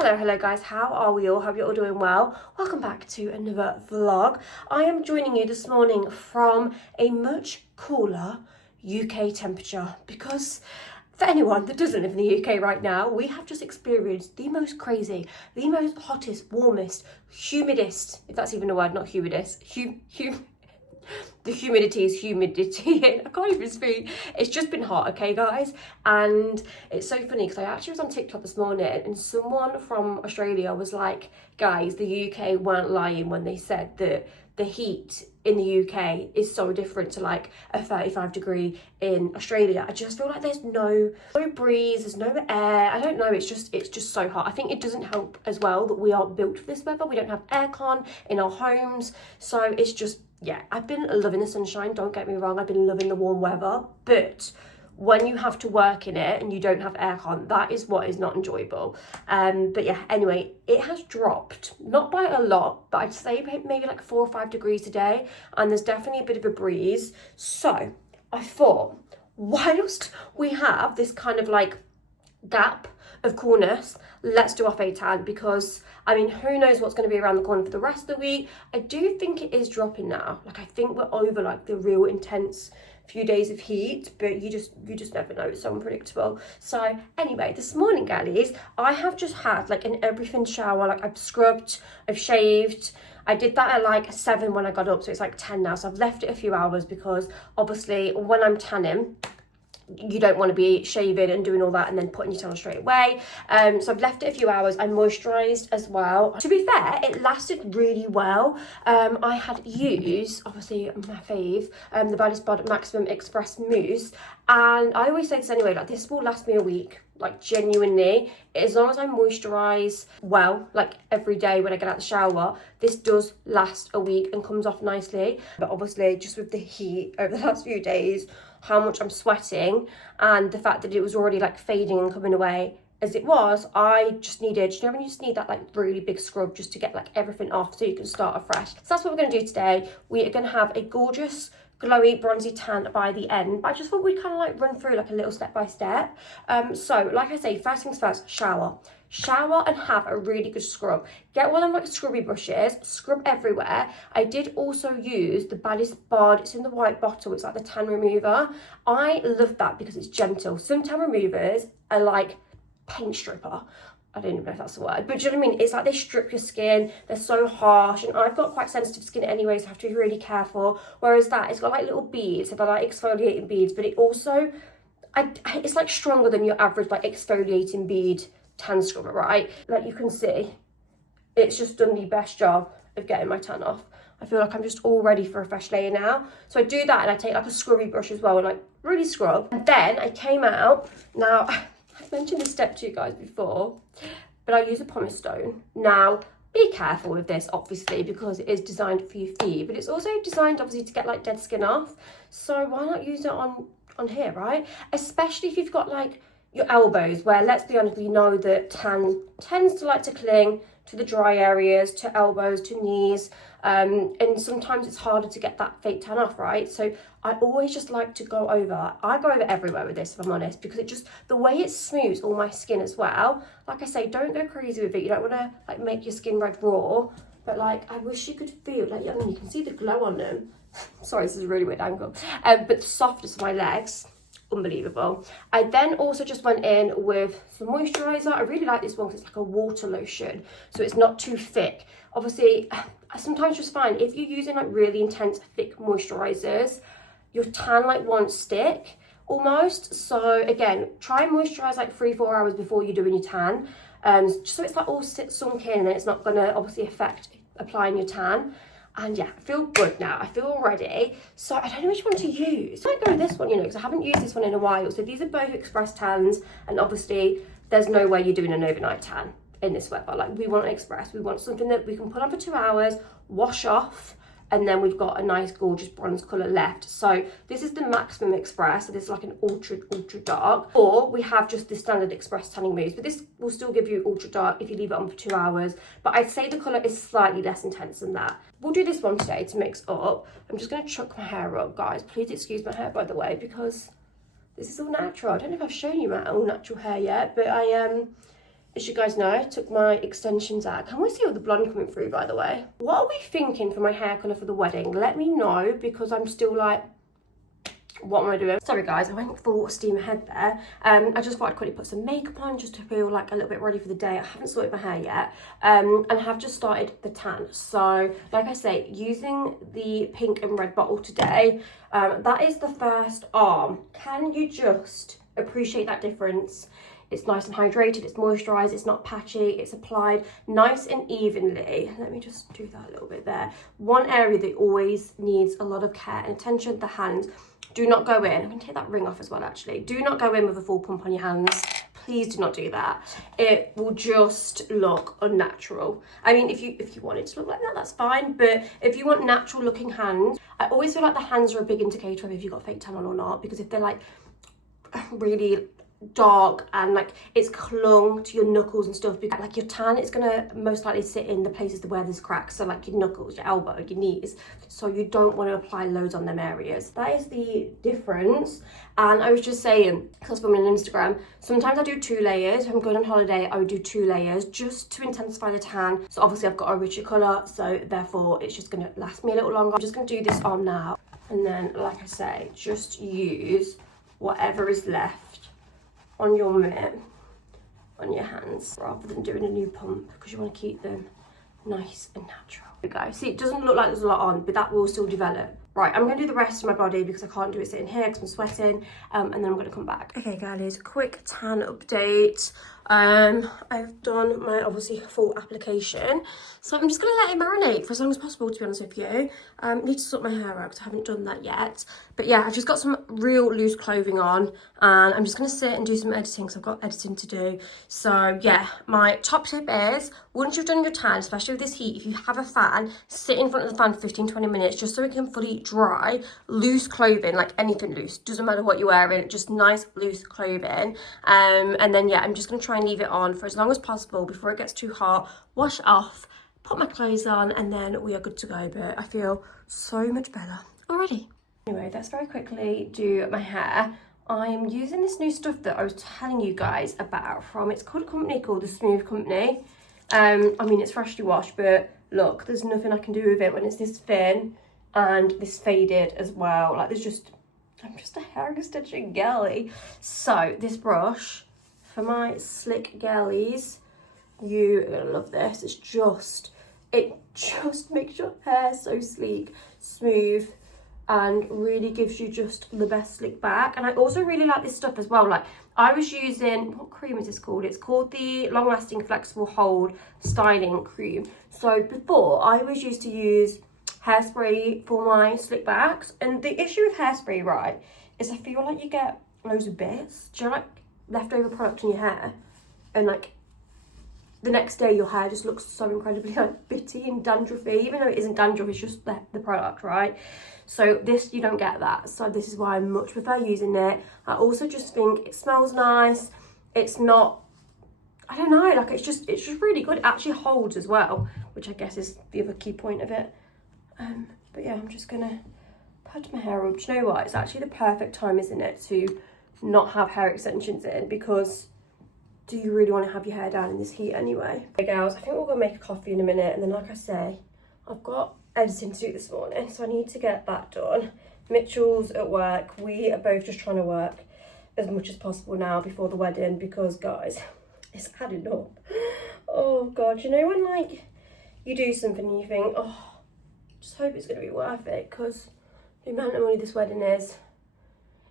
Hello guys, how are we all? Hope you're all doing well. Welcome back to another vlog. I am joining you this morning from a much cooler UK temperature because for anyone that doesn't live in the UK right now, we have just experienced the most crazy, the most hottest, warmest, humidest, if that's even a word, not humidest, the humidity is humidity. I can't even speak. It's just been hot, okay guys? And it's so funny because I actually was on TikTok this morning and someone from Australia was like, guys, the UK weren't lying when they said that the heat in the UK is so different to like a 35 degree in Australia. I just feel like there's no breeze, there's no air. I don't know, it's just so hot. I think it doesn't help as well that we aren't built for this weather. We don't have aircon in our homes, so it's just, yeah, I've been loving the sunshine, don't get me wrong, I've been loving the warm weather, but when you have to work in it and you don't have aircon, that is what is not enjoyable. But yeah, anyway, it has dropped, not by a lot, but I'd say maybe like 4 or 5 degrees today, and there's definitely a bit of a breeze. So I thought, whilst we have this kind of like gap of coolness, let's do our fake tan, because I mean, who knows what's going to be around the corner for the rest of the week. I do think it is dropping now. Like, I think we're over like the real intense few days of heat, but you just never know. It's so unpredictable. So anyway, this morning, girlies, I have just had like an everything shower. Like, I've scrubbed, I've shaved. I did that at like 7 when I got up, so it's like 10 now. So I've left it a few hours because obviously when I'm tanning, you don't want to be shaving and doing all that and then putting your tan on straight away. So I've left it a few hours. I moisturised as well. To be fair, it lasted really well. I had used, obviously, my fave, the BADDEST Maximum Express Mousse. And I always say this anyway, like, this will last me a week. Like, genuinely, as long as I moisturise well, like every day when I get out of the shower, this does last a week and comes off nicely. But obviously, just with the heat over the last few days, how much I'm sweating, and the fact that it was already like fading and coming away as it was, I just needed, you know when you just need that like really big scrub just to get like everything off so you can start afresh. So that's what we're going to do today. We are going to have a gorgeous glowy bronzy tan by the end, but I just thought we'd kind of like run through like a little step by step. So like I say, first things first, shower and have a really good scrub. Get one of like scrubby brushes, scrub everywhere. I did also use the BADDEST bod. It's in the white bottle. It's like the tan remover. I love that because it's gentle. Some tan removers are like paint stripper. I don't even know if that's the word, but do you know what I mean? It's like they strip your skin, they're so harsh, and I've got quite sensitive skin anyway, so I have to be really careful. Whereas that, it's got like little beads, so they're like exfoliating beads, but it also, it's like stronger than your average like exfoliating bead tan scrubber, right? Like you can see, it's just done the best job of getting my tan off. I feel like I'm just all ready for a fresh layer now. So I do that, and I take like a scrubby brush as well and like really scrub. And then I came out, now I've mentioned this step to you guys before, but I use a pumice stone. Now, be careful with this, obviously, because it is designed for your feet, but it's also designed, obviously, to get, like, dead skin off. So why not use it on here, right? Especially if you've got, like, your elbows, where, let's be honest, we know that tan tends to like to cling to the dry areas, to elbows, to knees, and sometimes it's harder to get that fake tan off, right? So I always just like to go over, I go over everywhere with this, if I'm honest, because it just, the way it smooths all my skin as well. Like I say, don't go crazy with it. You don't want to like make your skin red raw, but like I wish you could feel, like, I mean, you can see the glow on them. Sorry, this is a really weird angle. But the softness of my legs, unbelievable. I then also just went in with some moisturizer. I really like this one because it's like a water lotion, so it's not too thick. Obviously, I sometimes just find if you're using like really intense thick moisturizers, your tan like won't stick almost. So again, try and moisturize like 3-4 hours before you're doing your tan, so it's like all sunk in and it's not gonna obviously affect applying your tan. And yeah, I feel good now. I feel ready. So I don't know which one to use. I might go with this one, you know, because I haven't used this one in a while. So these are BOOHOO Express tans. And obviously, there's no way you're doing an overnight tan in this weather. Like, we want Express. We want something that we can put on for 2 hours, wash off, and then we've got a nice, gorgeous bronze colour left. So this is the Maximum Express. So this is like an ultra dark. Or we have just the standard Express tanning mousse. But this will still give you ultra dark if you leave it on for 2 hours. But I'd say the colour is slightly less intense than that. We'll do this one today to mix up. I'm just going to chuck my hair up, guys. Please excuse my hair, by the way, because this is all natural. I don't know if I've shown you my all natural hair yet, but as you guys know, I took my extensions out. Can we see all the blonde coming through, by the way? What are we thinking for my hair colour for the wedding? Let me know, because I'm still like, what am I doing? Sorry guys, I went full steam ahead there. I just thought I'd quickly put some makeup on just to feel like a little bit ready for the day. I haven't sorted my hair yet, and I have just started the tan. So like I say, using the pink and red bottle today. That is the first arm. Can you just appreciate that difference? It's nice and hydrated, it's moisturised, it's not patchy, it's applied nice and evenly. Let me just do that a little bit there. One area that always needs a lot of care and attention, the hands. Do not go in. I'm going to take that ring off as well, actually. Do not go in with a full pump on your hands. Please do not do that. It will just look unnatural. I mean, if you want it to look like that, that's fine. But if you want natural looking hands, I always feel like the hands are a big indicator of if you've got fake tan on or not. Because if they're like really dark and like it's clung to your knuckles and stuff, because like your tan is gonna most likely sit in the places where there's cracks, so like your knuckles, your elbow, your knees, so you don't want to apply loads on them areas. That is the difference. And I was just saying, because from an Instagram, sometimes I do 2 layers. If I'm going on holiday, I would do 2 layers just to intensify the tan. So obviously I've got a richer colour, so therefore it's just gonna last me a little longer. I'm just gonna do this arm now, and then like I say, just use whatever is left on your mitt, on your hands, rather than doing a new pump, because you want to keep them nice and natural. There we go. See, it doesn't look like there's a lot on, but that will still develop. Right, I'm going to do the rest of my body because I can't do it sitting here because I'm sweating, and then I'm going to come back. Okay guys, quick tan update. I've done my obviously full application, so I'm just going to let it marinate for as long as possible, to be honest with you. Need to sort my hair out because I haven't done that yet. But yeah, I've just got some real loose clothing on, and I'm just going to sit and do some editing because I've got editing to do. So yeah, my top tip is, once you've done your tan, especially with this heat, if you have a fan, sit in front of the fan for 15-20 minutes just so it can fully dry. Loose clothing, like anything loose, doesn't matter what you're wearing, just nice loose clothing. And then yeah, I'm just going to try and leave it on for as long as possible before it gets too hot. Wash it off, put my clothes on, and then we are good to go. But I feel so much better already. Anyway, let's very quickly do my hair. I am using this new stuff that I was telling you guys about from, it's called a company called The Smooth Company. I mean, it's freshly washed, but look, there's nothing I can do with it when it's this thin and this faded as well. Like I'm just a hair extension girly. So this brush, for my slick girlies, you are gonna love this. It just makes your hair so sleek, smooth, and really gives you just the best slick back. And I also really like this stuff as well. Like I was using, what cream is this called? It's called the Long Lasting Flexible Hold Styling Cream. So before, I always used to use hairspray for my slick backs, and the issue with hairspray, right, is I feel like you get loads of bits. Do you know, like leftover product in your hair, and like the next day your hair just looks so incredibly like bitty and dandruffy, even though it isn't dandruff, it's just the product, right? So this, you don't get that. So this is why I much prefer using it. I also just think it smells nice. It's not, I don't know, like it's just really good. It actually holds as well, which I guess is the other key point of it. But yeah, I'm just gonna put my hair up. Do you know what? It's actually the perfect time, isn't it, to not have hair extensions in, because do you really want to have your hair down in this heat anyway? Okay girls, I think we're gonna make a coffee in a minute, and then like I say, I've got editing to do this morning, so I need to get that done. Mitchell's at work. We are both just trying to work as much as possible now before the wedding, because guys, it's adding up. Oh god, you know when like you do something and you think, oh, just hope it's going to be worth it, because the amount of money this wedding is,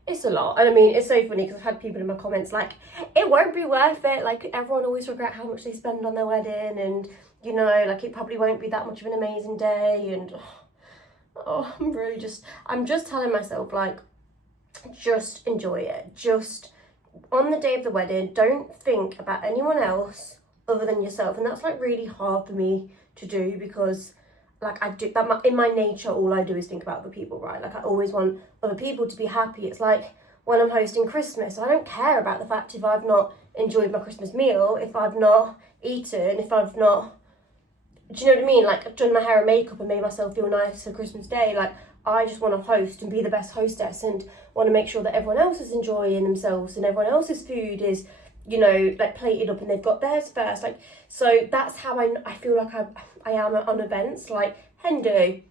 it's a lot. And I mean, it's so funny because I've had people in my comments like, it won't be worth it, like everyone always regret how much they spend on their wedding, and you know, like it probably won't be that much of an amazing day, and oh, I'm just telling myself, like, just enjoy it. Just on the day of the wedding, don't think about anyone else other than yourself. And that's like really hard for me to do, because like I do that in my nature, all I do is think about other people, right? Like I always want other people to be happy. It's like when I'm hosting Christmas, I don't care about the fact if I've not enjoyed my Christmas meal, if I've not eaten, if I've not, do you know what I mean? Like I've done my hair and makeup and made myself feel nice for Christmas Day. Like I just want to host and be the best hostess, and want to make sure that everyone else is enjoying themselves and everyone else's food is, you know, like plated up and they've got theirs first. Like, so that's how I feel like I am on events like hen do,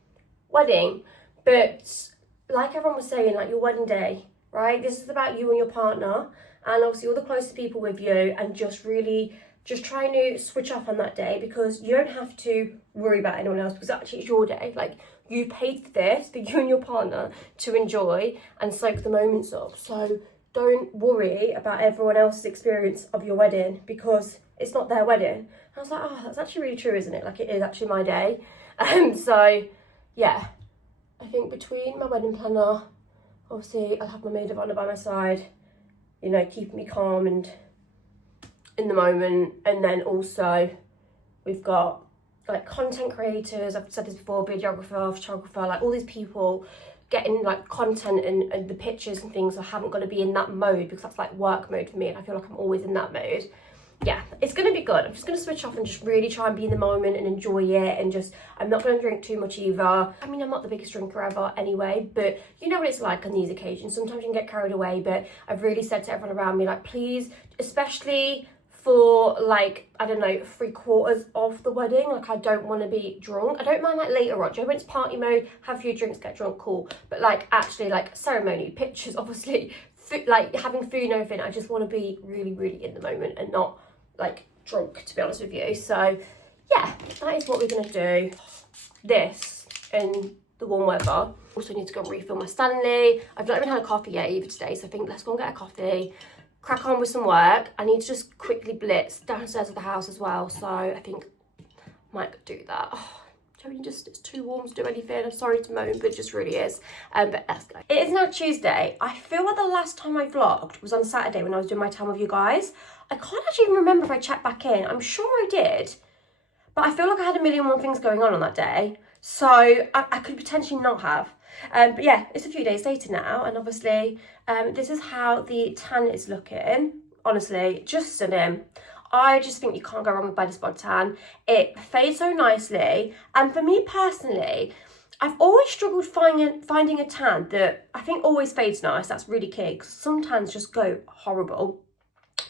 wedding. But like everyone was saying, like your wedding day, right? This is about you and your partner and obviously all the closest people with you, and just really just trying to switch off on that day, because you don't have to worry about anyone else, because actually it's your day. Like, you paid for this for you and your partner to enjoy and soak the moments up. So don't worry about everyone else's experience of your wedding, because it's not their wedding. And I was like, oh, that's actually really true, isn't it? Like, it is actually my day. So yeah, I think between my wedding planner, obviously I'll have my maid of honour by my side, you know, keeping me calm and in the moment. And then also we've got like content creators, I've said this before, videographer, photographer, like all these people getting like content and the pictures and things. I haven't got to be in that mode, because that's like work mode for me, and I feel like I'm always in that mode. Yeah, it's going to be good. I'm just going to switch off and just really try and be in the moment and enjoy it, and just, I'm not going to drink too much either. I mean, I'm not the biggest drinker ever anyway, but you know what it's like on these occasions. Sometimes you can get carried away, but I've really said to everyone around me, like, please, especially for like, I don't know, 3/4 of the wedding, like I don't want to be drunk. I don't mind like later on, when it's party mode, have a few drinks, get drunk, cool. But like actually like ceremony, pictures, obviously, like having food and everything, I just want to be really, really in the moment and not like drunk, to be honest with you. So yeah, that is what we're going to do. This in the warm weather. Also need to go and refill my Stanley. I've not even had a coffee yet either today, so I think let's go and get a coffee, crack on with some work. I need to just quickly blitz downstairs of the house as well, so I think I might do that. Oh, it's too warm to do anything. I'm sorry to moan, but it just really is. But let's go. It is now Tuesday. I feel like the last time I vlogged was on Saturday when I was doing my time with you guys. I can't actually even remember if I checked back in. I'm sure I did, but I feel like I had a million more things going on that day, so I could potentially not have. But yeah, it's a few days later now, and obviously this is how the tan is looking. Honestly, just stunning. I just think you can't go wrong with BADDEST Bod Tan. It fades so nicely, and for me personally, I've always struggled finding a tan that I think always fades nice. That's really key, because some tans just go horrible.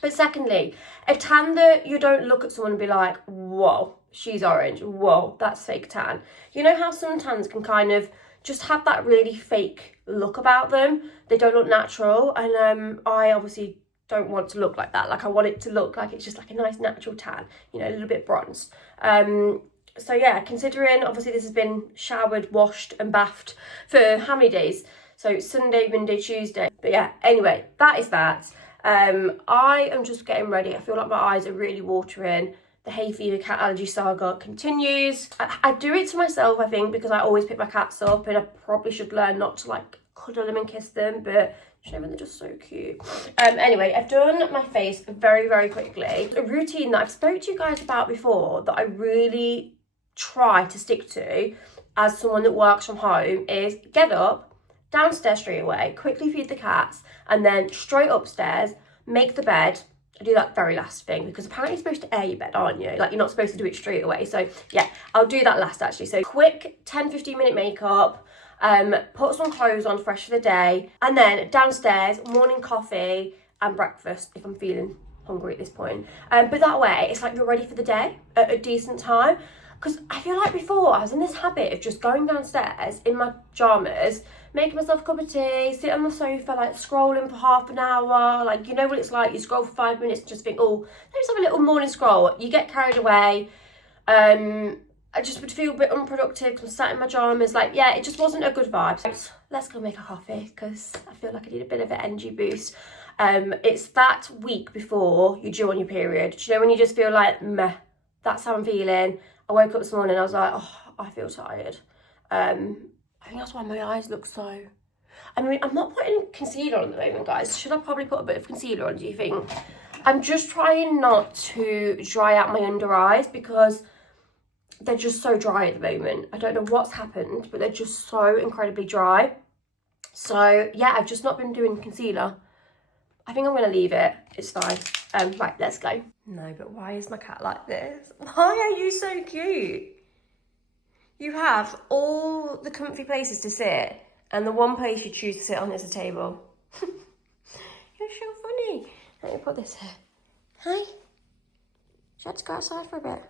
But secondly, a tan that you don't look at someone and be like, whoa, she's orange, whoa, that's fake tan. You know how some tans can kind of just have that really fake look about them? They don't look natural, and I obviously don't want to look like that. Like, I want it to look like it's just like a nice natural tan, you know, a little bit bronze. So yeah, considering obviously this has been showered, washed and bathed for how many days? So Sunday, Monday, Tuesday. But yeah, anyway, that is that. I am just getting ready. I feel like my eyes are really watering. The hay fever cat allergy saga continues. I do it to myself, I think, because I always pick my cats up, and I probably should learn not to like cuddle them and kiss them, but you know, they're just so cute. Anyway, I've done my face very, very quickly. A routine that I've spoke to you guys about before that I really try to stick to as someone that works from home is get up, downstairs straight away, quickly feed the cats, and then straight upstairs, make the bed. I do that very last thing, because apparently you're supposed to air your bed, aren't you? Like, you're not supposed to do it straight away. So yeah, I'll do that last actually. So quick 10-15 minute makeup, put some clothes on fresh for the day, and then downstairs, morning coffee and breakfast if I'm feeling hungry at this point. But that way it's like you're ready for the day at a decent time. Because I feel like before I was in this habit of just going downstairs in my pyjamas, making myself a cup of tea, sit on the sofa, like scrolling for half an hour. Like, you know what it's like, you scroll for 5 minutes and just think, oh, let's have a little morning scroll. You get carried away. I just would feel a bit unproductive because I'm sat in my pyjamas. Like, yeah, it just wasn't a good vibe. So let's go make a coffee, because I feel like I need a bit of an energy boost. It's that week before you're due on your period. Do you know when you just feel like, meh, that's how I'm feeling. I woke up this morning and I was like, oh, I feel tired. I think that's why my eyes look so... I mean, I'm not putting concealer on at the moment, guys. Should I probably put a bit of concealer on, do you think? I'm just trying not to dry out my under eyes, because they're just so dry at the moment. I don't know what's happened, but they're just so incredibly dry. So yeah, I've just not been doing concealer. I think I'm going to leave it. It's fine. Right, let's go. No, but why is my cat like this? Why are you so cute? You have all the comfy places to sit, and the one place you choose to sit on is a table. You're so funny. Let me put this here. Hi. Should you like to go outside for a bit?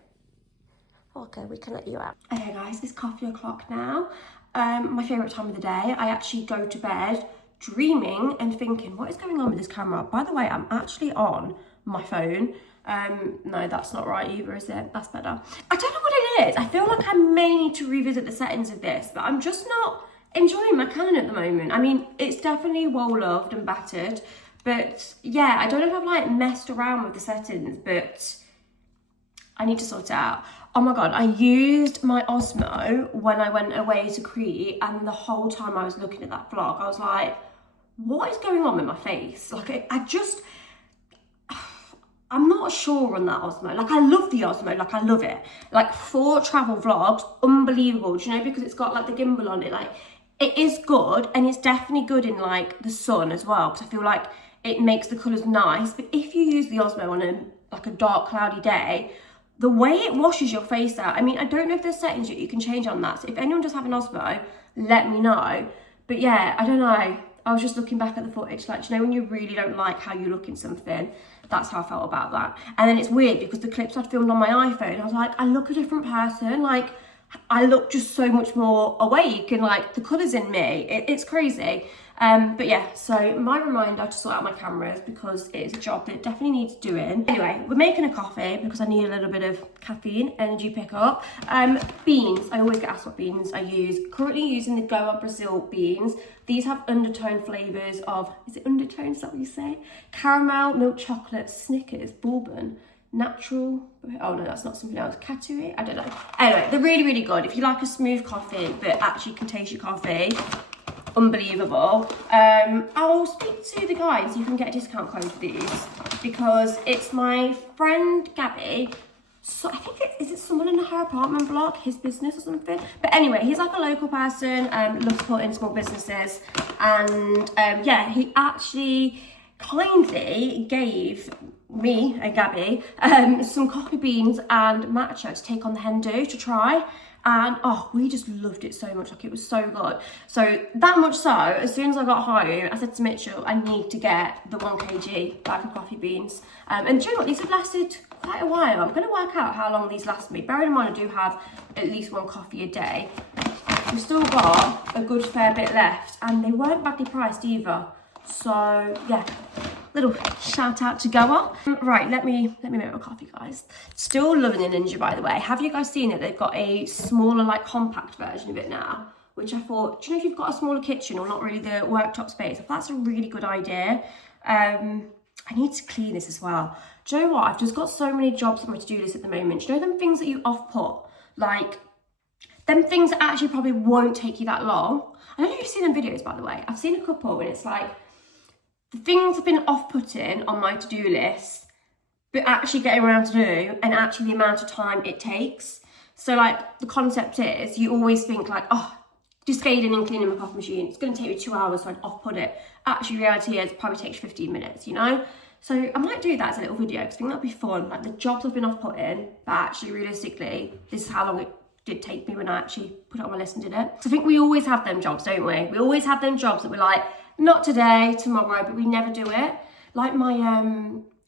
Okay, we can let you out. Okay guys, it's coffee o'clock now. My favourite time of the day. I actually go to bed dreaming and thinking, what is going on with this camera? By the way, I'm actually on my phone. No, that's not right either, is it? That's better. I don't know what it is. I feel like I may need to revisit the settings of this, but I'm just not enjoying my Canon at the moment. I mean, it's definitely well loved and battered, but yeah, I don't know if I've like messed around with the settings, but I need to sort it out. Oh my God, I used my Osmo when I went away to Crete, and the whole time I was looking at that vlog, I was like, what is going on with my face? Like, I'm not sure on that Osmo. Like, I love the Osmo, like I love it. Like, for travel vlogs, unbelievable, do you know, because it's got like the gimbal on it. Like, it is good, and it's definitely good in like the sun as well, because I feel like it makes the colours nice. But if you use the Osmo on a dark, cloudy day, the way it washes your face out, I mean, I don't know if there's settings that you can change on that. So if anyone does have an Osmo, let me know. But yeah, I don't know. I was just looking back at the footage, like, you know, when you really don't like how you look in something, that's how I felt about that. And then it's weird because the clips I'd filmed on my iPhone, I was like, I look a different person. Like, I look just so much more awake, and like the colours in me, it's crazy. But yeah, so my reminder to sort out my cameras, because it is a job that definitely needs doing. Anyway, we're making a coffee because I need a little bit of caffeine, energy pickup. Beans, I always get asked what beans I use. Currently using the Goa Brazil beans. These have undertone flavours of, is it undertone, is that what you say? Caramel, milk chocolate, Snickers, bourbon, natural, oh no, that's not something else, katui, I don't know. Anyway, they're really, really good. If you like a smooth coffee but actually can taste your coffee, unbelievable. I'll speak to the guys so you can get a discount code for these, because it's my friend Gabby. So I think is it someone in her apartment block, his business or something. But anyway, he's like a local person, loves supporting small businesses, and yeah, he actually kindly gave me and Gabby some coffee beans and matcha to take on the hen do to try. And oh, we just loved it so much. Like, it was so good. So that much so, as soon as I got home, I said to Mitchell, I need to get the 1 kg bag of coffee beans. And do you know what? These have lasted quite a while. I'm going to work out how long these last me. Bearing in mind, I do have at least 1 coffee a day. We've still got a good fair bit left, and they weren't badly priced either. So yeah, little shout out to Goa. Right, let me make my coffee, guys. Still loving the Ninja, by the way. Have you guys seen it? They've got a smaller, like, compact version of it now, which I thought, do you know, if you've got a smaller kitchen or not really the worktop space, I thought that's a really good idea. I need to clean this as well. Do you know what? I've just got so many jobs on my to-do list at the moment. Do you know them things that you off-put? Like, them things that actually probably won't take you that long. I don't know if you've seen them videos, by the way. I've seen a couple, and it's like, the things have been off-putting on my to-do list, but actually getting around to do, and actually the amount of time it takes. So like, the concept is, you always think like, oh, just scaling and cleaning my coffee machine, it's going to take me 2 hours, so I'd off-put it. Actually, reality is, it probably takes 15 minutes, you know? So I might do that as a little video, because I think that'd be fun. Like, the jobs I've been off-putting, but actually, realistically, this is how long it did take me when I actually put it on my list and did it. So I think we always have them jobs, don't we? We always have them jobs that we're like, not today, tomorrow, but we never do it. Like my,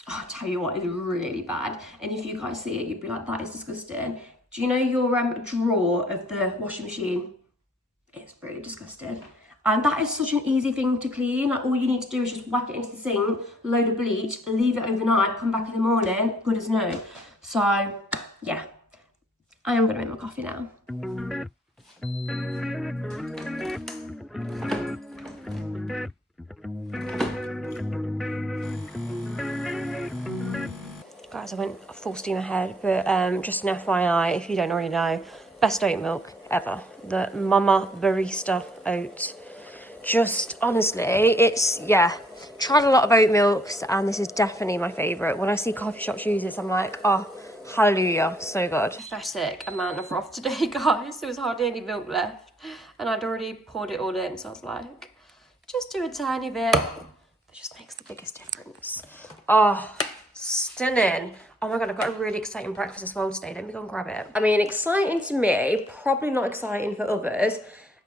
I'll tell you what is really bad. And if you guys see it, you'd be like, that is disgusting. Do you know your drawer of the washing machine? It's really disgusting. And that is such an easy thing to clean. Like, all you need to do is just whack it into the sink, load of bleach, leave it overnight, come back in the morning, good as new. So, yeah, I am gonna make my coffee now. Guys, I went full steam ahead, but just an FYI, if you don't already know, best oat milk ever. The Mama Barista oat. Just, honestly, it's, yeah, tried a lot of oat milks, and this is definitely my favourite. When I see coffee shops use this, I'm like, oh, hallelujah, so good. Pathetic amount of froth today, guys. There was hardly any milk left, and I'd already poured it all in, so I was like, just do a tiny bit. It just makes the biggest difference. Oh, stunning. Oh my God, I've got a really exciting breakfast as well today. Let me go and grab it. I mean, exciting to me, probably not exciting for others.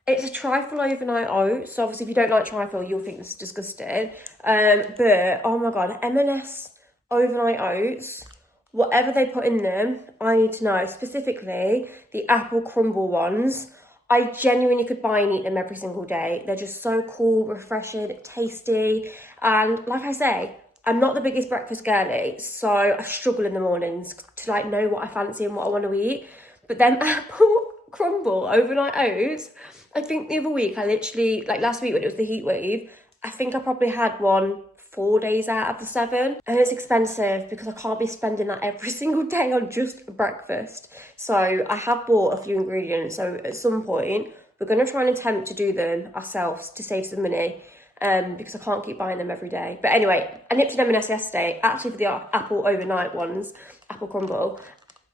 It's a trifle overnight oat. So obviously if you don't like trifle, you'll think this is disgusting. But oh my God, M&S overnight oats. Whatever they put in them, I need to know. Specifically, the apple crumble ones. I genuinely could buy and eat them every single day. They're just so cool, refreshing, tasty. And like I say, I'm not the biggest breakfast girly, so I struggle in the mornings to like know what I fancy and what I want to eat. But then apple crumble overnight oats, I think the other week I literally, like last week when it was the heat wave, I think I probably had one 4 days out of the 7. And it's expensive because I can't be spending that every single day on just breakfast. So I have bought a few ingredients. So at some point, we're going to try and attempt to do them ourselves to save some money. Because I can't keep buying them every day. But anyway, I nipped to M&S yesterday, actually for the apple overnight ones, apple crumble.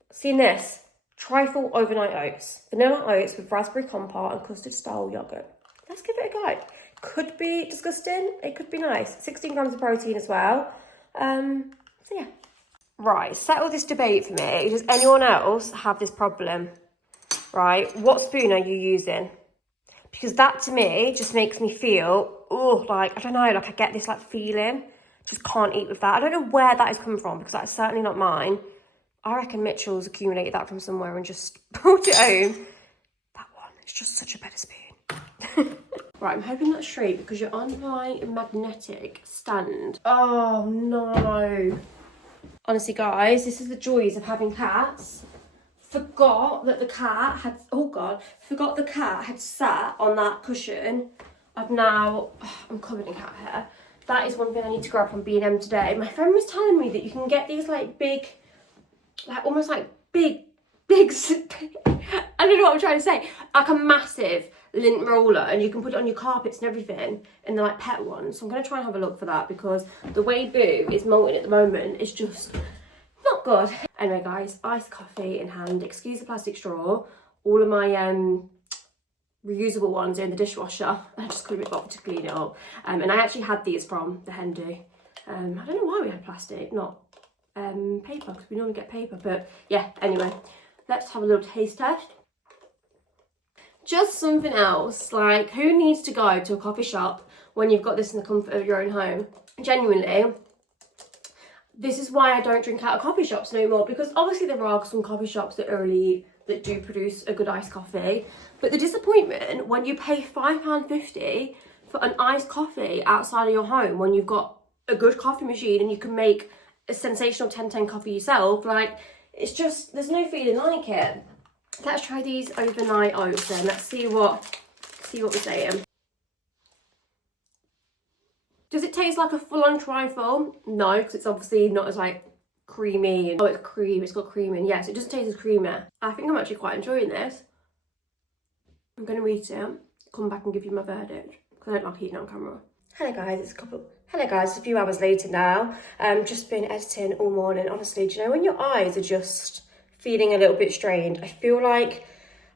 Seen this, trifle overnight oats. Vanilla oats with raspberry compote and custard style yogurt. Let's give it a go. Could be disgusting, it could be nice. 16 grams of protein as well. So yeah. Right, settle this debate for me. Does anyone else have this problem? Right, what spoon are you using? Because that to me just makes me feel, oh, like, I don't know, like I get this like feeling. Just can't eat with that. I don't know where that is coming from because that's certainly not mine. I reckon Mitchell's accumulated that from somewhere and just brought it home. That one, it's just such a better spoon. Right, I'm hoping that's straight because you're on my magnetic stand. Oh no. Honestly guys, this is the joys of having cats. Forgot that the cat had, oh God, forgot the cat had sat on that cushion. I'm covered in cat hair. That is one thing I need to grab from B&M today. My friend was telling me that you can get these like big, like almost like big, I don't know what I'm trying to say. Like a massive lint roller and you can put it on your carpets and everything and they're like pet ones. So I'm going to try and have a look for that because the way Boo is molting at the moment is just not good. Anyway guys, iced coffee in hand, excuse the plastic straw. All of my reusable ones are in the dishwasher. I just couldn't be bothered to clean it up. And I actually had these from the hen do. I don't know why we had plastic, not paper, because we normally get paper. But yeah, anyway, let's have a little taste test. Just something else, like who needs to go to a coffee shop when you've got this in the comfort of your own home? Genuinely, this is why I don't drink out of coffee shops no more, because obviously there are some coffee shops that do produce a good iced coffee, but the disappointment when you pay £5.50 for an iced coffee outside of your home when you've got a good coffee machine and you can make a sensational 10-10 coffee yourself, like it's just, there's no feeling like it. Let's try these overnight oats then. Let's see what we're saying. Does it taste like a full-on trifle? No, because it's obviously not as like creamy and, oh, it's cream, it's got cream in. Yes, it doesn't taste as creamy. I think I'm actually quite enjoying this. I'm going to eat it, come back and give you my verdict, because I don't like eating on camera. Hello guys, it's a few hours later now. Just been editing all morning. Honestly, do you know when your eyes are just feeling a little bit strained? I feel like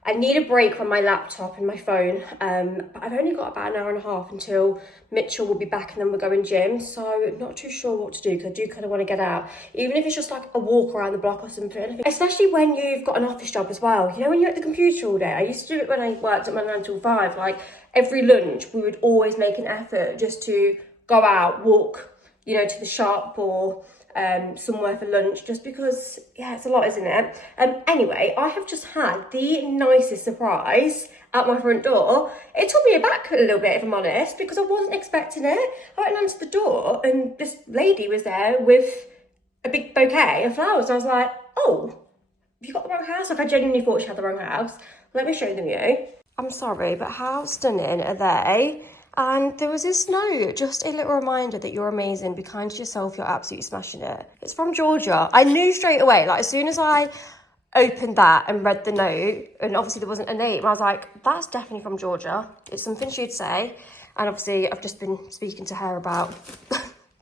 I need a break from my laptop and my phone, but I've only got about an hour and a half until Mitchell will be back and then we're going gym, so not too sure what to do because I do kind of want to get out, even if it's just like a walk around the block or something. Especially when you've got an office job as well. You know, when you're at the computer all day. I used to do it when I worked at my 9 till 5, like every lunch we would always make an effort just to go out, walk, you know, to the shop or somewhere for lunch, just because, yeah, it's a lot, isn't it? Anyway, I have just had the nicest surprise at my front door. It took me aback a little bit, if I'm honest, because I wasn't expecting it. I went and answered the door and this lady was there with a big bouquet of flowers. And I was like, oh, have you got the wrong house? Like, I genuinely thought she had the wrong house. Let me show them you. I'm sorry, but how stunning are they? And there was this note, just a little reminder that you're amazing, be kind to yourself, you're absolutely smashing it. It's from Georgia. I knew straight away, like as soon as I opened that and read the note, and obviously there wasn't a name, I was like, that's definitely from Georgia. It's something she'd say. And obviously I've just been speaking to her about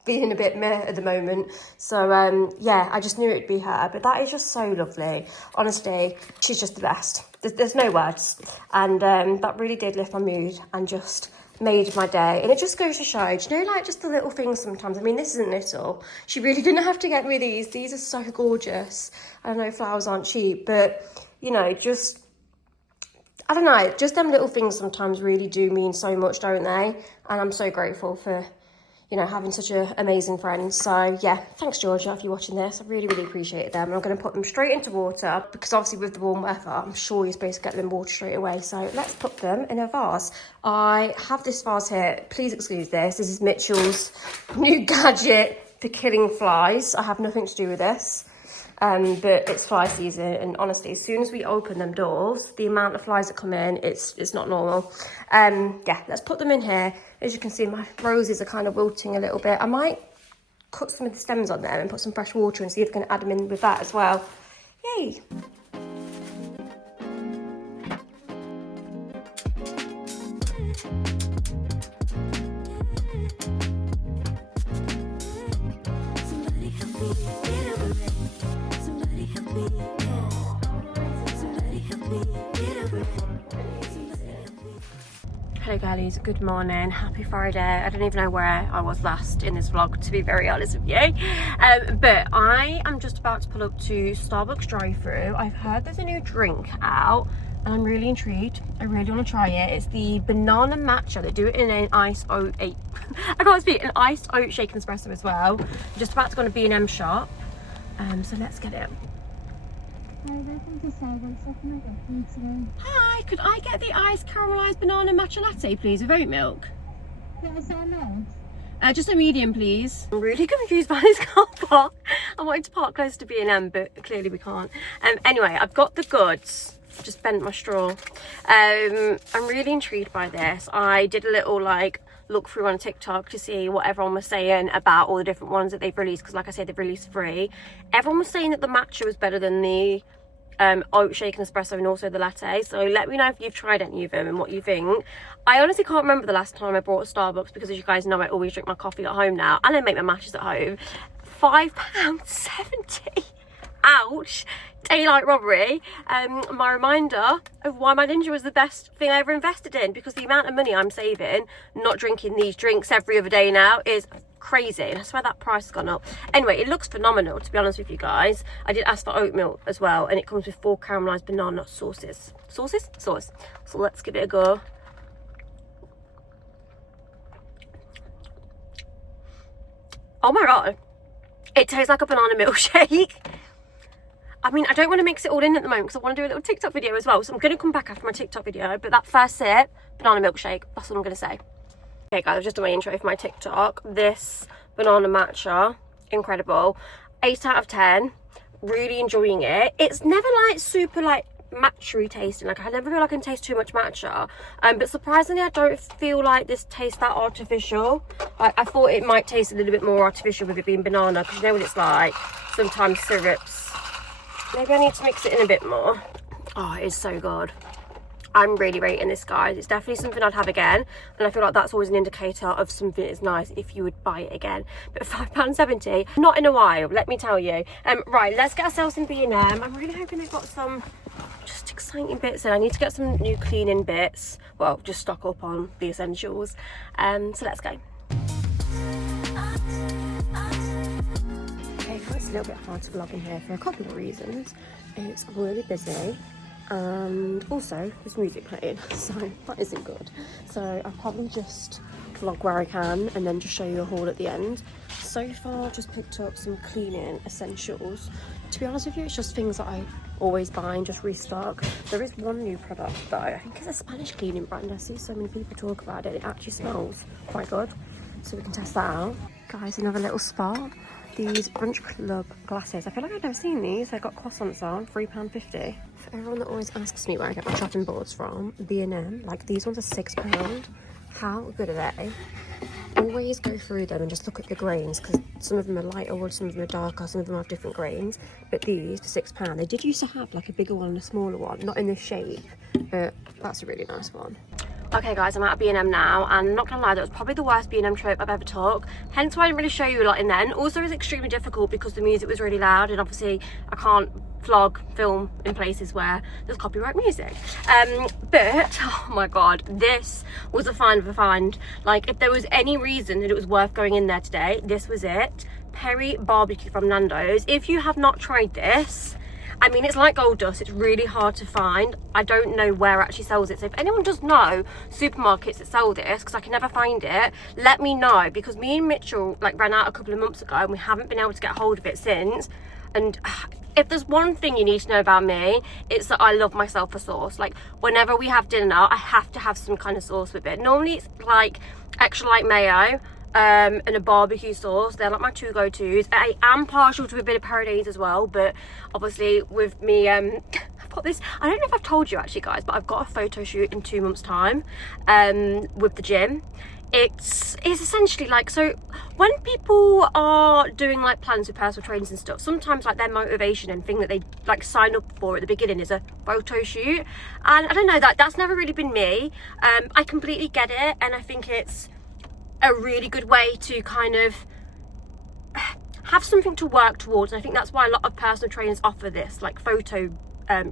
being a bit meh at the moment. So yeah, I just knew it'd be her, but that is just so lovely. Honestly, she's just the best. There's no words. And that really did lift my mood and just made my day. And it just goes to show, do you know, like just the little things sometimes. I mean, this isn't little. She really didn't have to get me these. These are so gorgeous. I know flowers aren't cheap, but you know, just, I don't know, just them little things sometimes really do mean so much, don't they? And I'm so grateful for, you know, having such an amazing friend. So yeah, thanks Georgia if you're watching this. I really, really appreciate them. I'm going to put them straight into water because obviously with the warm weather, I'm sure you're supposed to get them in water straight away. So let's put them in a vase. I have this vase here. Please excuse this. This is Mitchell's new gadget for killing flies. I have nothing to do with this. But it's fly season, and honestly, as soon as we open them doors, the amount of flies that come in, it's not normal. Yeah, let's put them in here. As you can see, my roses are kind of wilting a little bit. I might cut some of the stems on them and put some fresh water and see if I can add them in with that as well. Yay! Hello girlies, good morning, happy Friday. I don't even know where I was last in this vlog, to be very honest with you. But I am just about to pull up to Starbucks drive-thru. I've heard there's a new drink out and I'm really intrigued. I really want to try it. It's the banana matcha. They do it in an iced oat, I can't speak, an iced oat shaken espresso as well. I'm just about to go to B&M shop. So let's get it. Hi, welcome to Starbucks. How can I get you today? Hi, could I get the iced caramelised banana matcha latte, please, with oat milk? Yeah, is that allowed? Just a medium, please. I'm really confused by this car park. I wanted to park close to B&M, but clearly we can't. Anyway, I've got the goods. Just bent my straw. I'm really intrigued by this. I did a little look through on TikTok to see what everyone was saying about all the different ones that they've released, because like I said, they've released 3. Everyone was saying that the matcha was better than the oat shaken espresso and also the latte. So let me know if you've tried any of them and what you think. I honestly can't remember the last time I bought a Starbucks, because as you guys know, I always drink my coffee at home now and I make my matches at home. £5.70. Ouch. Daylight robbery. My reminder of why my Ninja was the best thing I ever invested in, because the amount of money I'm saving not drinking these drinks every other day now is crazy, and I swear that price has gone up. Anyway, it looks phenomenal, to be honest with you guys. I did ask for oat milk as well, and it comes with 4 caramelised banana sauces. So let's give it a go. Oh my god, it tastes like a banana milkshake. I mean, I don't want to mix it all in at the moment because I want to do a little TikTok video as well. So I'm going to come back after my TikTok video. But that first sip, banana milkshake, that's what I'm going to say. Okay guys, I've just done my intro for my TikTok. This banana matcha, incredible. 8 out of 10. Really enjoying it. It's never super matcha-y tasting. I never feel like I can taste too much matcha. But surprisingly, I don't feel like this tastes that artificial. I thought it might taste a little bit more artificial with it being banana, because you know what it's like. Sometimes syrups. Maybe I need to mix it in a bit more. Oh, it is so good. I'm really rating this, guys. It's definitely something I'd have again, and I feel like that's always an indicator of something that's nice if you would buy it again. But £5.70, not in a while, let me tell you. Right, let's get ourselves some B&M. I'm really hoping they've got some just exciting bits in. I need to get some new cleaning bits. Well, just stock up on the essentials. So let's go. It's a little bit hard to vlog in here for a couple of reasons. It's really busy, and also there's music playing, so that isn't good. So I'll probably just vlog where I can and then just show you a haul at the end. So far I've just picked up some cleaning essentials. To be honest with you, it's just things that I always buy and just restock. There is one new product though. I think it's a Spanish cleaning brand. I see so many people talk about it. It actually smells quite good, so we can test that out. Guys, another little spot. These Brunch Club glasses. I feel like I've never seen these. They've got croissants on, £3.50. For everyone that always asks me where I get my chopping boards from, B&M, these ones are £6. How good are they? Always go through them and just look at the grains, because some of them are lighter wood, some of them are darker, some of them have different grains. But these, for £6, they did used to have a bigger one and a smaller one, not in this shape, but that's a really nice one. Okay guys, I'm at B&M now, and I'm not gonna lie, that was probably the worst B&M trip I've ever took, hence why I didn't really show you a lot in there. And also it's extremely difficult because the music was really loud, and obviously I can't film in places where there's copyright music. But oh my god, this was a find of a find. If there was any reason that it was worth going in there today, this was it. Peri barbecue from Nando's. If you have not tried this, I mean, it's like gold dust. It's really hard to find. I don't know where actually sells it. So if anyone does know supermarkets that sell this, because I can never find it, let me know, because me and Mitchell like ran out a couple of months ago and we haven't been able to get hold of it since. And if there's one thing you need to know about me, it's that I love myself a sauce. Like whenever we have dinner, I have to have some kind of sauce with it. Normally it's like extra light mayo and a barbecue sauce. They're like my two go-tos. I am partial to a bit of Paradise as well, but obviously with me I've got this, I don't know if I've told you actually guys, but I've got a photo shoot in 2 months time with the gym. It's essentially like, so when people are doing like plans with personal trainers and stuff, sometimes like their motivation and thing that they like sign up for at the beginning is a photo shoot, and I don't know, that's never really been me. I completely get it, and I think it's a really good way to kind of have something to work towards, and I think that's why a lot of personal trainers offer this like photo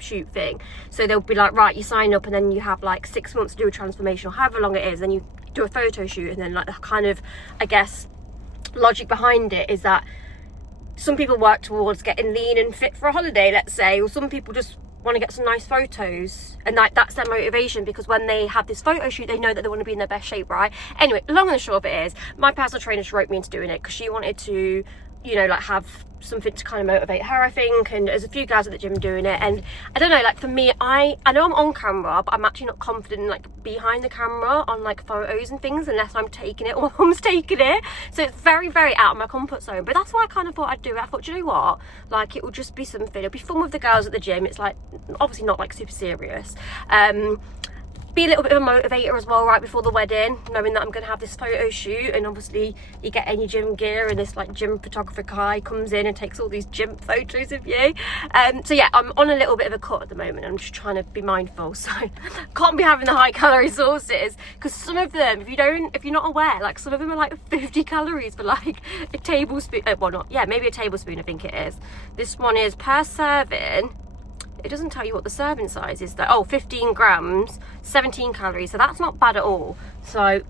shoot thing. So they'll be like, right, you sign up and then you have like 6 months to do a transformation or however long it is, then you do a photo shoot. And then like the kind of, I guess, logic behind it is that some people work towards getting lean and fit for a holiday, let's say, or some people just want to get some nice photos, and that's their motivation, because when they have this photo shoot they know that they want to be in their best shape, right? Anyway, long and the short of it is, my personal trainer just roped me into doing it because she wanted to, you know, like have something to kind of motivate her, I think. And there's a few guys at the gym doing it, and I don't know, like for me, I know I'm on camera, but I'm actually not confident like behind the camera on like photos and things unless I'm taking it or my mum's taking it. So it's very, very out of my comfort zone, but that's why I kind of thought I'd do it. I thought, do you know what, like it will just be something, it'll be fun with the girls at the gym. It's like obviously not like super serious, be a little bit of a motivator as well right before the wedding, knowing that I'm going to have this photo shoot. And obviously you get any gym gear and this like gym photographer guy comes in and takes all these gym photos of you. So yeah, I'm on a little bit of a cut at the moment. I'm just trying to be mindful, so can't be having the high calorie sauces, because some of them, if you're not aware, like some of them are like 50 calories for like a tablespoon, well not, yeah, maybe a tablespoon I think it is. This one is per serving. It doesn't tell you what the serving size is though. Oh, 15 grams, 17 calories. So that's not bad at all. So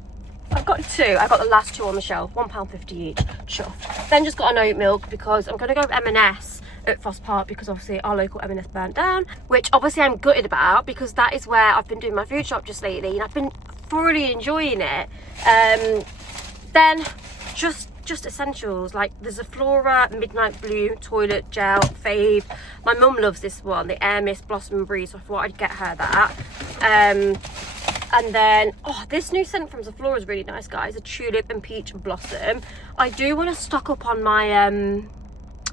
I've got two. I've got the last two on the shelf, £1.50 each. Sure. Then just got an oat milk because I'm going to go with M&S at Foss Park, because obviously our local M&S burnt down, which obviously I'm gutted about, because that is where I've been doing my food shop just lately and I've been thoroughly enjoying it. Then just essentials, like there's a Flora Midnight Blue toilet gel fave. My mum loves this one, the Air Mist Blossom Breeze, so I thought I'd get her that. And then this new scent from Sephora is really nice, guys, a tulip and peach blossom. I do want to stock up on my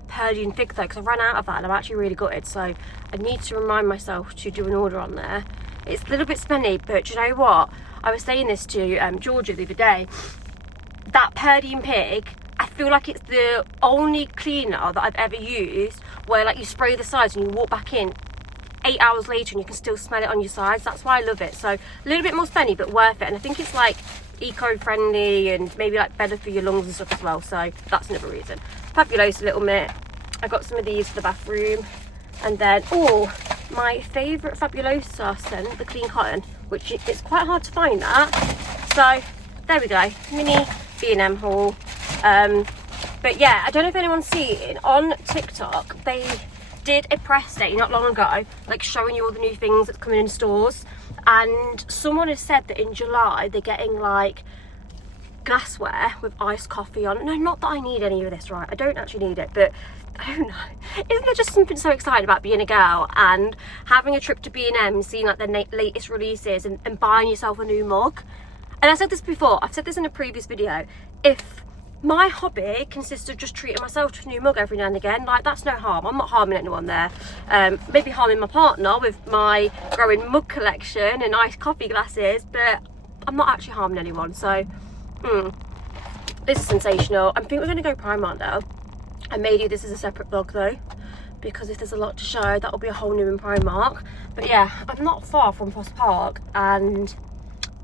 Purdy and fig though, because I've run out of that and I'm actually really gutted, so I need to remind myself to do an order on there. It's a little bit spenny, but you know what, I was saying this to Georgia the other day, that Purdy and Pig, I feel like it's the only cleaner that I've ever used where like you spray the sides and you walk back in 8 hours later and you can still smell it on your sides. That's why I love it. So a little bit more spenny but worth it, and I think it's like eco-friendly and maybe like better for your lungs and stuff as well, so that's another reason. Fabulosa little mitt. I got some of these for the bathroom, and then my favourite Fabulosa scent, the clean cotton, which it's quite hard to find that, so there we go, mini B&M haul. But yeah, I don't know if anyone's seen on TikTok, they did a press day not long ago, like showing you all the new things that's coming in stores, and someone has said that in July they're getting like glassware with iced coffee on. No, not that I need any of this, right? I don't actually need it, but I don't know, isn't there just something so exciting about being a girl and having a trip to B&M, seeing like their latest releases and buying yourself a new mug? And I said this before, I've said this in a previous video, if my hobby consists of just treating myself to a new mug every now and again, like that's no harm. I'm not harming anyone there. Maybe harming my partner with my growing mug collection and iced coffee glasses, but I'm not actually harming anyone. So this is sensational. I think we're going to go Primark now. I may do this as a separate vlog though, because if there's a lot to show, that'll be a whole new in Primark. But yeah, I'm not far from Foss Park, and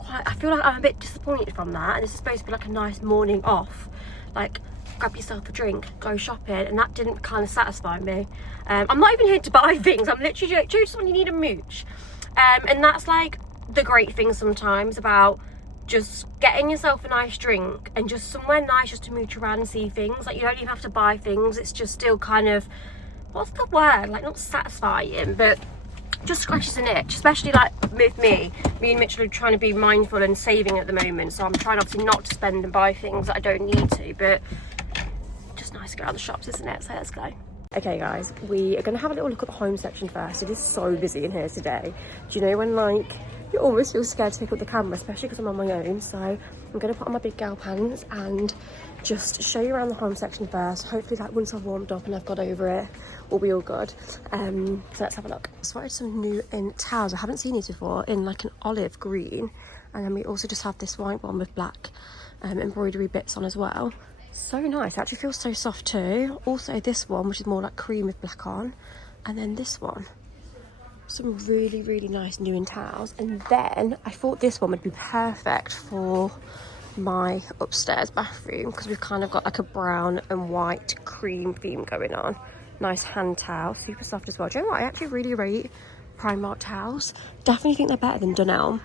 I feel like I'm a bit disappointed from that, and this is supposed to be like a nice morning off, like grab yourself a drink, go shopping, and that didn't kind of satisfy me. I'm not even here to buy things, I'm literally like, just when you need a mooch, and that's like the great thing sometimes about just getting yourself a nice drink and just somewhere nice just to mooch around and see things. Like you don't even have to buy things, it's just still kind of what's the word, like not satisfying, but just scratches an itch, especially like with me and Mitchell are trying to be mindful and saving at the moment, so I'm trying obviously not to spend and buy things that I don't need to, but just nice to go out the shops, isn't it? So let's go. Okay guys, we are going to have a little look at the home section first. It is so busy in here today. Do you know when like you almost feel scared to pick up the camera, especially because I'm on my own? So I'm going to put on my big girl pants and just show you around the home section first. Hopefully like once I've warmed up and I've got over it, we'll be all good. So let's have a look. I spotted some new in towels. I haven't seen these before, in like an olive green, and then we also just have this white one with black embroidery bits on as well. So nice, it actually feels so soft too. Also this one, which is more like cream with black on, and then this one, some really, really nice new in towels. And then I thought this one would be perfect for my upstairs bathroom because we've kind of got like a brown and white cream theme going on. Nice hand towel, super soft as well. Do you know what, I actually really rate Primark towels. Definitely think they're better than Dunelm,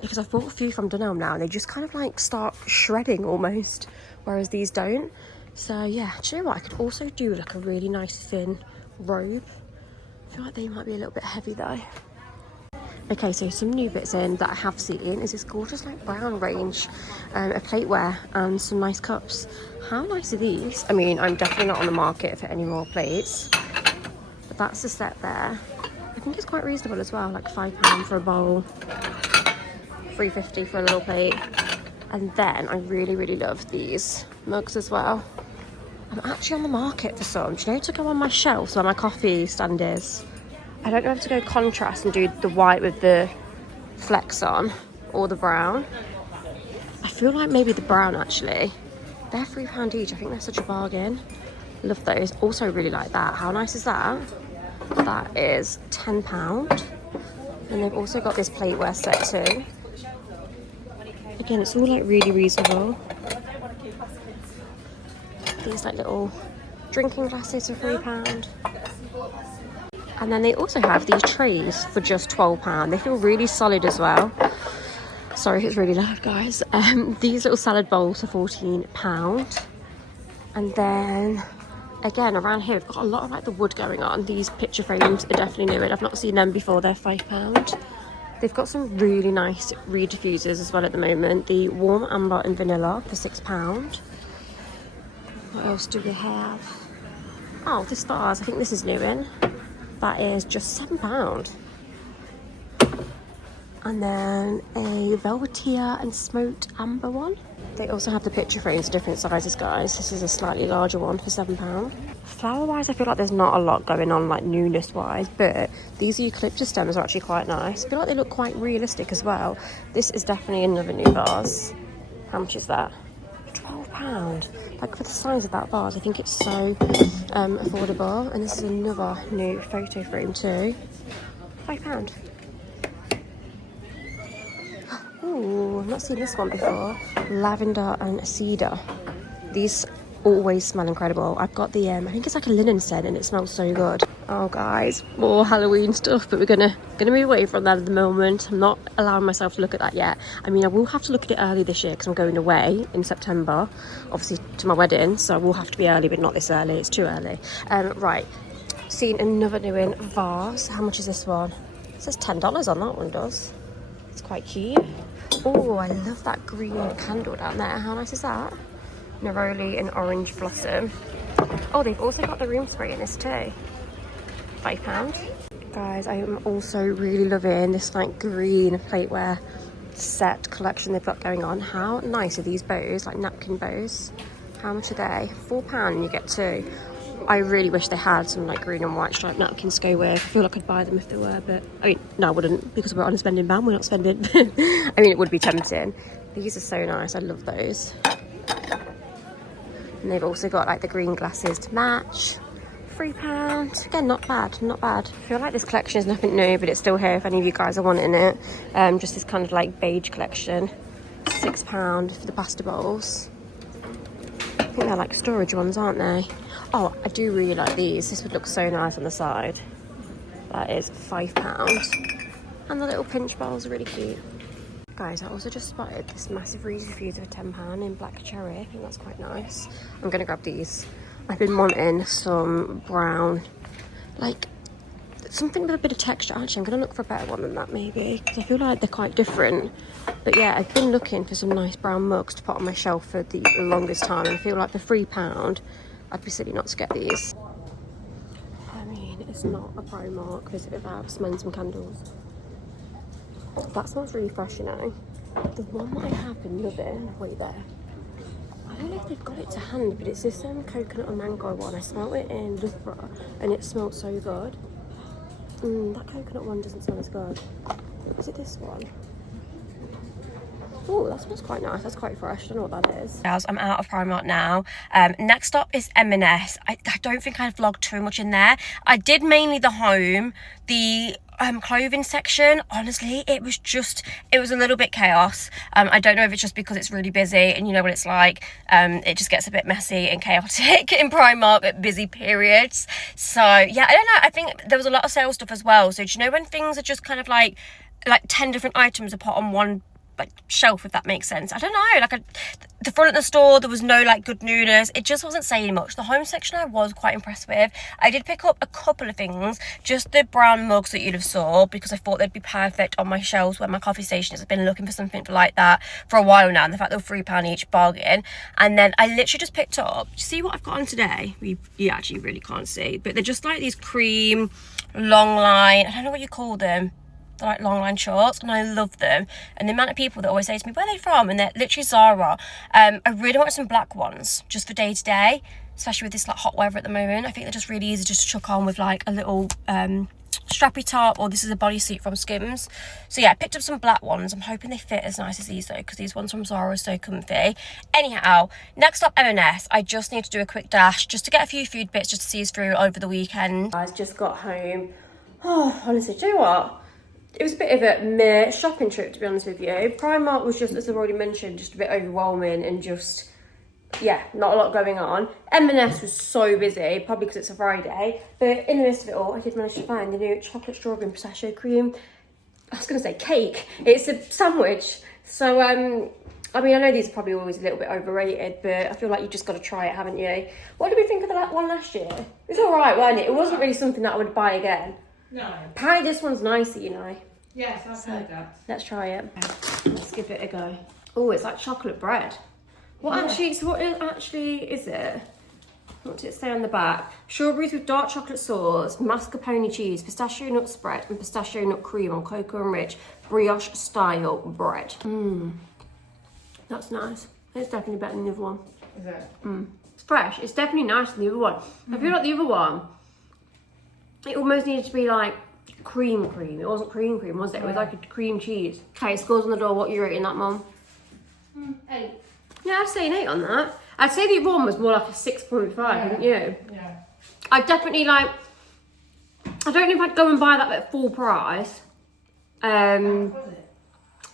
because I've bought a few from Dunelm now and they just kind of like start shredding almost, whereas these don't. So yeah, do you know what, I could also do like a really nice thin robe. I feel like they might be a little bit heavy though. Okay, so some new bits in that I have seen is this gorgeous like brown range of plateware and some nice cups. How nice are these? I mean, I'm definitely not on the market for any more plates, but that's the set there. I think it's quite reasonable as well, like £5 for a bowl, $3.50 for a little plate. And then I really, really love these mugs as well. I'm actually on the market for some, do you know, to go on my shelves where my coffee stand is. I don't know if to go contrast and do the white with the flecks on, or the brown. I feel like maybe the brown actually. They're £3 each, I think they're such a bargain. Love those. Also really like that. How nice is that? That is £10. And they've also got this plateware set too. Again, it's all like really reasonable. These like little drinking glasses are £3. And then they also have these trays for just £12. They feel really solid as well. Sorry if it's really loud, guys. These little salad bowls are £14. And then again, around here we've got a lot of like the wood going on. These picture frames are definitely new and I've not seen them before. They're £5. They've got some really nice reed diffusers as well at the moment. The warm amber and vanilla for £6. What else do we have? Oh, the stars. I think this is new in. That is just £7. And then a velveteer and smoked amber one. They also have the picture frames, different sizes, guys. This is a slightly larger one for £7. Flower wise, I feel like there's not a lot going on, like newness wise, but these eucalyptus stems are actually quite nice. I feel like they look quite realistic as well. This is definitely another new vase. How much is that? £12. Like for the size of that vase, I think it's so affordable. And this is another new photo frame too. £5. Ooh, I've not seen this one before. Lavender and cedar. These always smell incredible. I've got the I think it's like a linen scent and it smells so good. Oh guys, more Halloween stuff, but we're gonna move away from that at the moment. I'm not allowing myself to look at that yet. I mean, I will have to look at it early this year because I'm going away in September, obviously to my wedding, so I will have to be early, but not this early, it's too early. Right, seen another new in vase. How much is this one? It says $10 on that one, does. It's quite cute. Oh, I love that green candle down there. How nice is that? Neroli and orange blossom. Oh, they've also got the room spray in this too. £5. Guys, I am also really loving this like green plateware set collection they've got going on. How nice are these bows, like napkin bows? How much are they? £4 and you get two. I really wish they had some like green and white striped napkins to go with. I feel like I'd buy them if they were, but I mean, no, I wouldn't, because we're on a spending ban, we're not spending. I mean, it would be tempting. These are so nice, I love those. And they've also got like the green glasses to match. £3. Again, not bad, not bad. I feel like this collection is nothing new, but it's still here if any of you guys are wanting it. Just this kind of like beige collection. £6 for the pasta bowls. I think they're like storage ones, aren't they? Oh, I do really like these. This would look so nice on the side. That is £5. And the little pinch bowls are really cute. Guys, I also just spotted this massive reed diffuser for £10 in black cherry. I think that's quite nice. I'm going to grab these. I've been wanting some brown, like something with a bit of texture. Actually, I'm gonna look for a better one than that maybe, because I feel like they're quite different. But yeah, I've been looking for some nice brown mugs to put on my shelf for the longest time, and I feel like for £3 I'd be silly not to get these. I mean, it's not a Primark visit without smelling some candles. That smells really fresh, you know. The one that I have been loving, wait there, I don't know if they've got it to hand, but it's this coconut and mango one. I smelled it in Loughborough and it smelled so good. That coconut one doesn't smell as good. Is it this one? Oh, that smells quite nice. That's quite fresh. I don't know what that is. I'm out of Primark now. Next up is M&S. I don't think I vlogged too much in there. I did mainly the home. The clothing section, honestly, it was a little bit chaos. I don't know if it's just because it's really busy, and you know what it's like. It just gets a bit messy and chaotic in Primark at busy periods. So yeah, I don't know. I think there was a lot of sales stuff as well. So do you know when things are just kind of like 10 different items are put on one shelf, if that makes sense? I don't know, the front of the store, there was no good newness. It just wasn't saying much. The home section I was quite impressed with. I did pick up a couple of things, just the brown mugs that you'd have saw, because I thought they'd be perfect on my shelves where my coffee station is. I've been looking for something like that for a while now, and the fact they were £3 each, bargain. And then I literally just picked up, see what I've got on today? You actually really can't see, but they're just like these cream long line, I don't know what you call them. They're like long line shorts, and I love them. And the amount of people that always say to me, where are they from? And they're literally Zara. I really want some black ones just for day to day, especially with this hot weather at the moment. I think they're just really easy just to chuck on with a little strappy top, or this is a bodysuit from Skims. So yeah, I picked up some black ones. I'm hoping they fit as nice as these though, because these ones from Zara are so comfy. Anyhow, next up, M&S. I just need to do a quick dash just to get a few food bits just to see us through over the weekend. I just got home. Oh, honestly, do you know what? It was a bit of a meh shopping trip, to be honest with you. Primark was just, as I've already mentioned, just a bit overwhelming and just, yeah, not a lot going on. M&S was so busy, probably because it's a Friday. But in the midst of it all, I did manage to find the new chocolate strawberry and pistachio cream. I was going to say cake. It's a sandwich. So, I mean, I know these are probably always a little bit overrated, but I feel like you've just got to try it, haven't you? What did we think of that one last year? It was all right, wasn't it? It wasn't really something that I would buy again. No. Apparently this one's nicer, you know. Yes, I've heard that. Let's try it. Let's give it a go. Oh, it's like chocolate bread. What actually is it? What does it say on the back? Strawberries with dark chocolate sauce, mascarpone cheese, pistachio nut spread, and pistachio nut cream on cocoa and rich brioche style bread. That's nice. It's definitely better than the other one. Is it? It's fresh. It's definitely nicer than the other one. I feel like the other one, it almost needed to be like cream. It wasn't cream, was it? It was like a cream cheese. Okay, scores on the door. What are you rating that, Mum? 8. Yeah, I'd say an 8 on that. I'd say the other one was more like a 6.5, wouldn't you? Yeah. I'd definitely I don't know if I'd go and buy that at full price. What was it?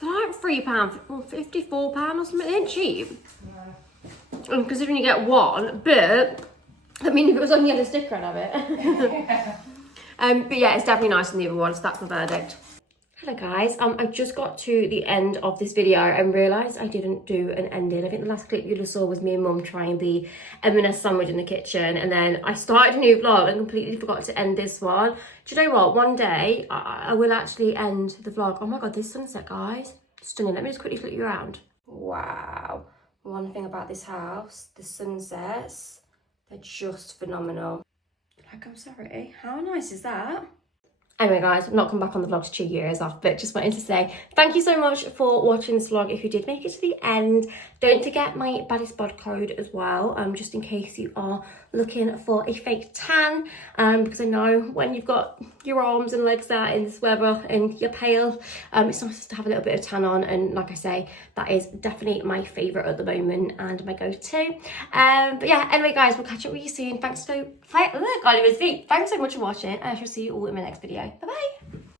Like £3, £54 or something. It ain't cheap. No. Considering you get one, but I mean, if it was on yellow sticker, I'd have it. But yeah, it's definitely nicer than the other one, so that's my verdict. Hello guys, I just got to the end of this video and realised I didn't do an ending. I think the last clip you saw was me and Mum trying the M&S sandwich in the kitchen, and then I started a new vlog and completely forgot to end this one. Do you know what? One day I will actually end the vlog. Oh my god, this sunset, guys. Stunning. Let me just quickly flip you around. Wow. One thing about this house, the sunsets, they're just phenomenal. I'm sorry, how nice is that? Anyway guys, I'm not come back on the vlog to cheer your ears off, but just wanted to say thank you so much for watching this vlog. If you did make it to the end, don't forget my BADDEST bod code as well, just in case you are looking for a fake tan, because I know when you've got your arms and legs out in this weather and you're pale, it's nice to have a little bit of tan on, and like I say, that is definitely my favourite at the moment and my go-to. But yeah, anyway guys, we'll catch up with you soon. Thanks so much for watching, and I shall see you all in my next video. Bye bye.